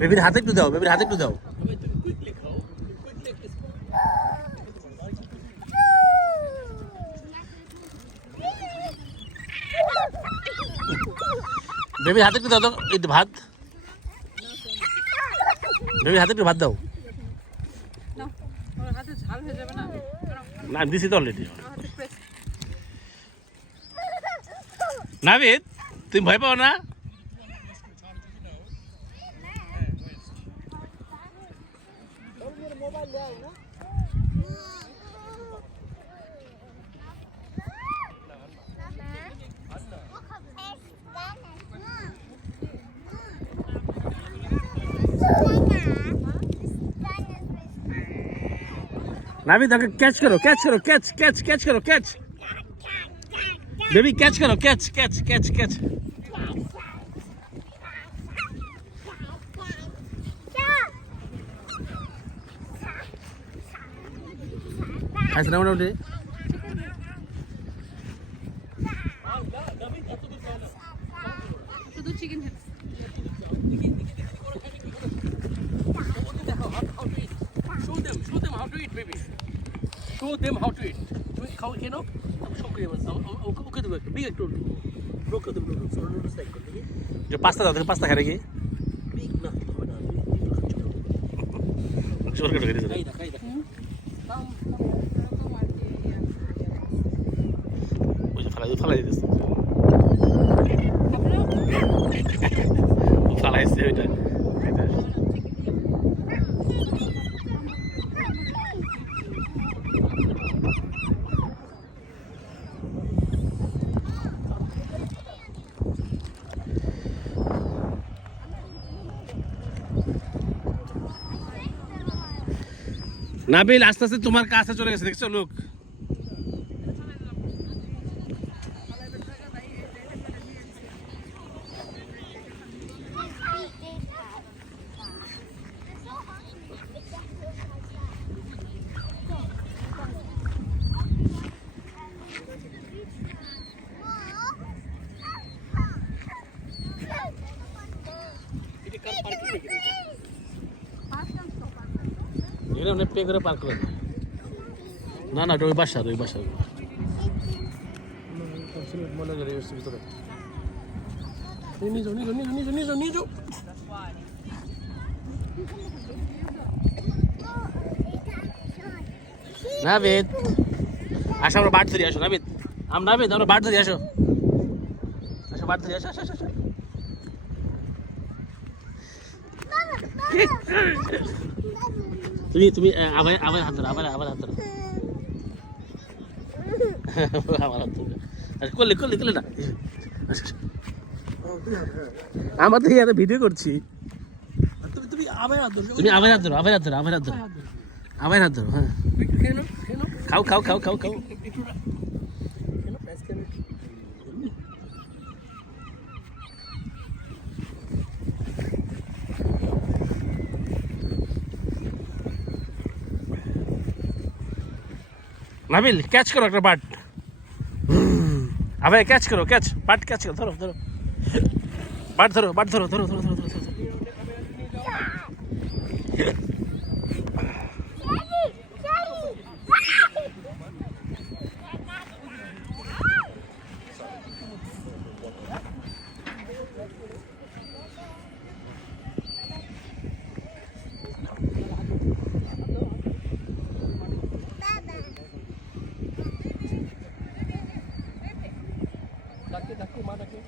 বেবির হাতে একটু দাও, বেবির হাতে একটু দাও। বেবির হাতে একটু দাও তো, এই ভাত। বেবির হাতে একটু ভাত দাও। না দিছি তো অলরেডি। নাবিদ, তুমি ভয় পাও না? नाविद अगर कैच करो, कैच करो, कैच कैच कैच करो, कैच बेबी, कैच करो, कैच कैच कैच कैच। ऐसा ना उठे। শুধু chicken head. Show them how to eat, baby. Show them how to eat. তুমি খাও কেন? সব করে ওকে দেবো একটু বিগ একটু ব্রোকে দেবো নুডলস ওর নুডলস লাইক করতে जो पास्ता था, पास्ता खा रही বিগ না হবে না जोर कर रही খাই না मुझे फला दे फला इससे बेटा। নাবিল আস্তে আস্তে তোমার কাছে চলে গেছে, দেখছো লোক। এখানে অনেক পে করে পার্ক করে না না, ওই বাসা মনে করে ভিতরে নিয়ে যাও নাবিদ আসো, আমরা বাট ধরি, আসো নাবিদ, নাবিদ আমরা বাট ধরি, আসো আসো বাট ধরি, আসো আসো আসো। তুমি আবার হাত ধরো, আবার হাত ধরো, আবার হাত ধরো। আচ্ছা করলে না, আমার তো ইয়াতে ভিডিও করছি। তুমি আবার তুমি আবার হাত ধরো, আবার হাত ধরো, হ্যাঁ খাও। নাবিল ক্যাচ করো একটা বাট, আবার ক্যাচ করো, বাট ক্যাচ করো, ধরো বাট ধরো। ডাকে মা ডাকে